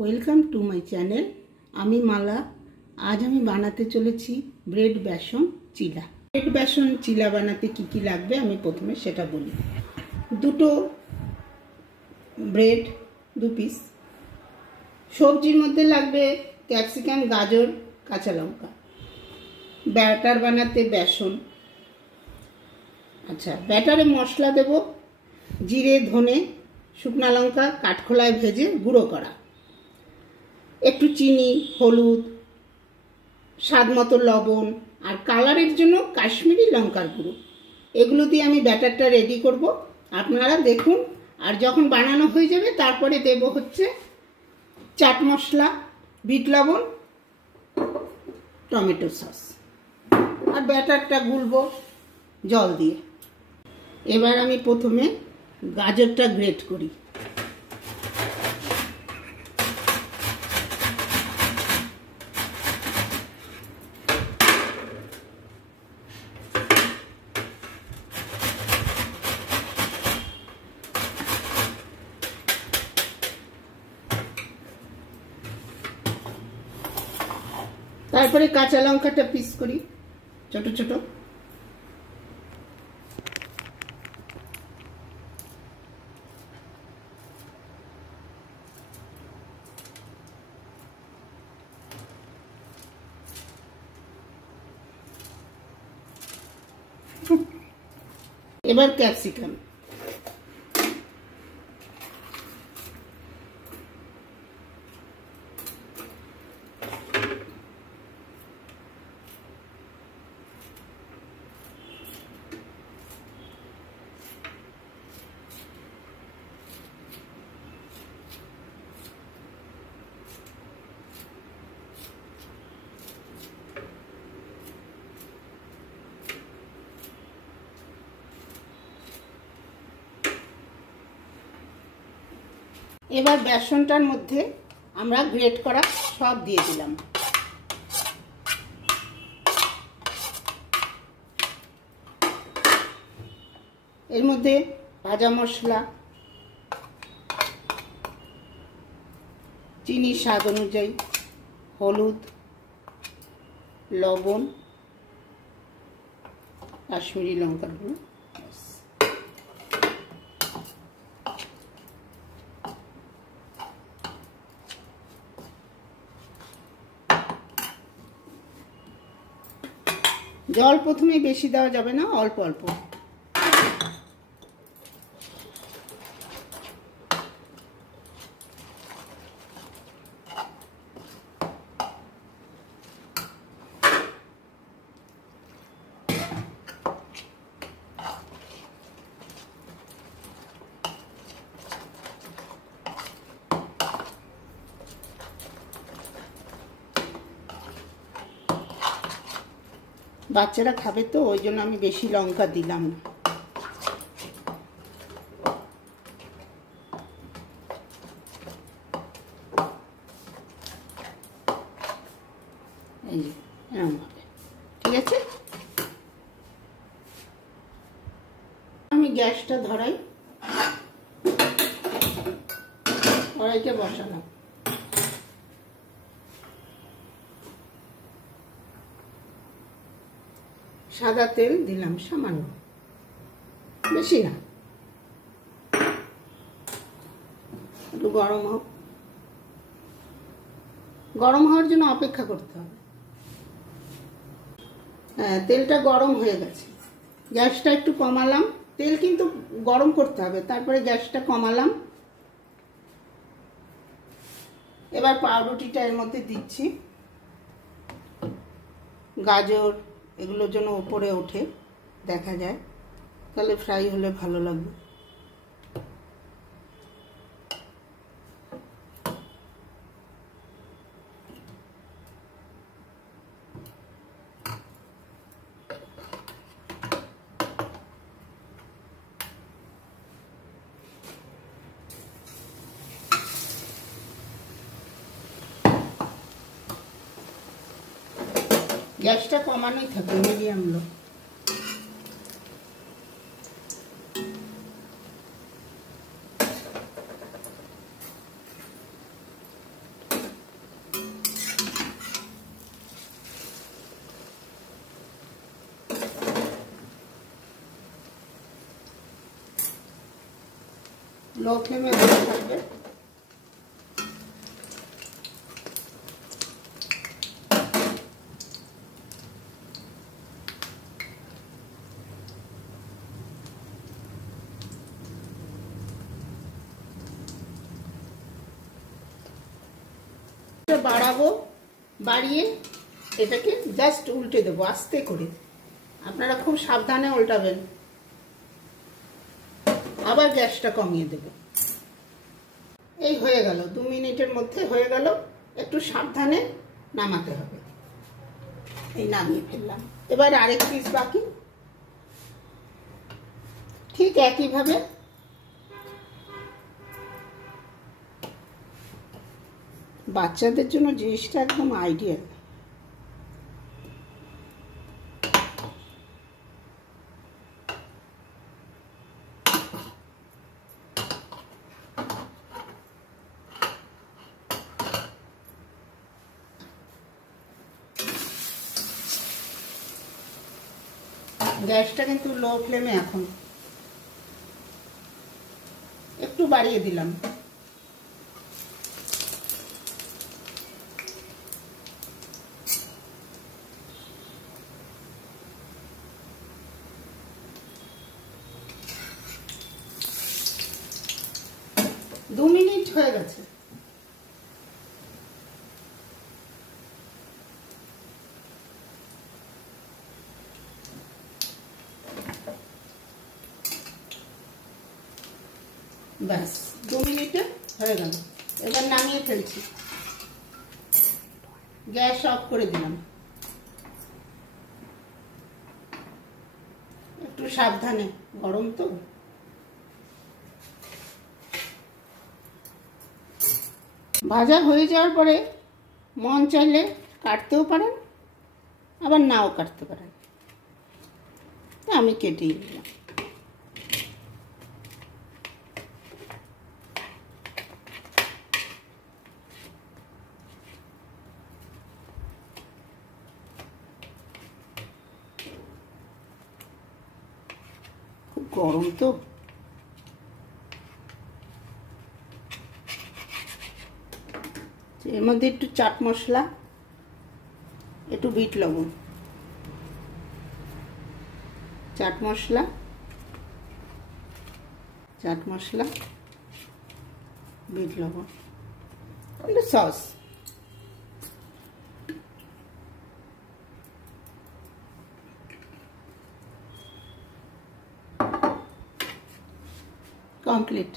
Welcome to my channel. আমি মালা। আজ আমি বানাতে চলেছি ব্রেড বেসন চিলা। ব্রেড বেসন চিলা বানাতে কি কি লাগবে আমি প্রথমে সেটা বলি। দুটো ব্রেড, 2 পিস। সবজির মধ্যে লাগবে ক্যাপসিকাম, গাজর, কাঁচা লঙ্কা। ব্যাটার বানাতে বেসন। আচ্ছা, ব্যাটারে মশলা দেব জিরে, ধনে, শুকনা লঙ্কা কাঠখোলায় ভেজে গুঁড়ো করা, একটু চিনি, হলুদ, স্বাদ মতো লবণ আর কালারের জন্য কাশ্মীরি লঙ্কার গুঁড়ো। এগুলো দিয়ে আমি ব্যাটারটা রেডি করব, আপনারা দেখুন। আর যখন বানানো হয়ে যাবে তারপরে দেব হচ্ছে চাট মশলা, বিট লবণ, টমেটো সস, আর ব্যাটারটা গুলবো জল দিয়ে। এবার আমি প্রথমে গাজরটা গ্রেট করি। তারপরে কাঁচা লঙ্কাটা পিস করি ছোট ছোট। এবার ক্যাপসিকাম, এবার বেসনটার মধ্যে আমরা গ্রেট করা সব দিয়ে দিলাম। এর মধ্যে ভাজা মশলা, চিনি স্বাদ অনুযায়ী, হলুদ, লবণ, কাশ্মীরি লঙ্কার গুঁড়ো। জল প্রথমে বেশি দেওয়া যাবে না, অল্প অল্প। বাচ্চারা খাবে তো, ওই জন্য আমি বেশি লঙ্কা দিলাম না। এই যে এরকম হবে, ঠিক আছে। আমি গ্যাসটা ধরাই, কড়াইটা বসালাম। সাদা তেল দিলাম সামান্য, বেশি না। একটু গরম হোক, গরম হওয়ার জন্য অপেক্ষা করতে হবে। হ্যাঁ, তেলটা গরম হয়ে গেছে। গ্যাসটা একটু কমালাম, তেল কিন্তু গরম করতে হবে। তারপরে গ্যাসটা কমালাম। এবার পাউরুটিটা এর মধ্যে দিচ্ছি। গাজর এগুলোর জন্য উপরে ওঠে, দেখা যায়, তাহলে ফ্রাই হলে ভালো লাগবে। গ্যাসটা কমানোই থাকবে, মিডিয়াম লো। লো ফ্লেমে হতে থাকবে। বাড়াবো, বাড়িয়ে এটাকে জাস্ট উল্টে দেবো আস্তে করে। আপনারা খুব সাবধানে উল্টাবেন। আবার গ্যাসটা কমিয়ে দেব। এই হয়ে গেল, 2 মিনিটের মধ্যে হয়ে গেল। একটু সাবধানে নামাতে হবে। এই নামিয়ে ফেললাম। এবার আরেক পিস বাকি, ঠিক একইভাবে বাচ্চাদের জন্য জিনিসটা একদম আইডিয়াল। গ্যাসটা কিন্তু লো ফ্লেমে, এখন একটু বাড়িয়ে দিলাম। দু মিনিট হয়ে গেছে। ব্যাস 2 মিনিটে হয়ে গেল। এবার নামিয়ে ফেলছি। গ্যাস অফ করে দিলাম। একটু সাবধানে, গরম তো। ভাজা হয়ে যাওয়ার পরে মন চাইলে কাটতেও পারেন, আবার নাও কাটতে পারেন। আমি কেটেই দিলাম। খুব গরম তো। এর মধ্যে একটু চাট মশলা, একটু বিট লবণ, চাট মশলা, বিট লবণ, একটু সস। কমপ্লিট।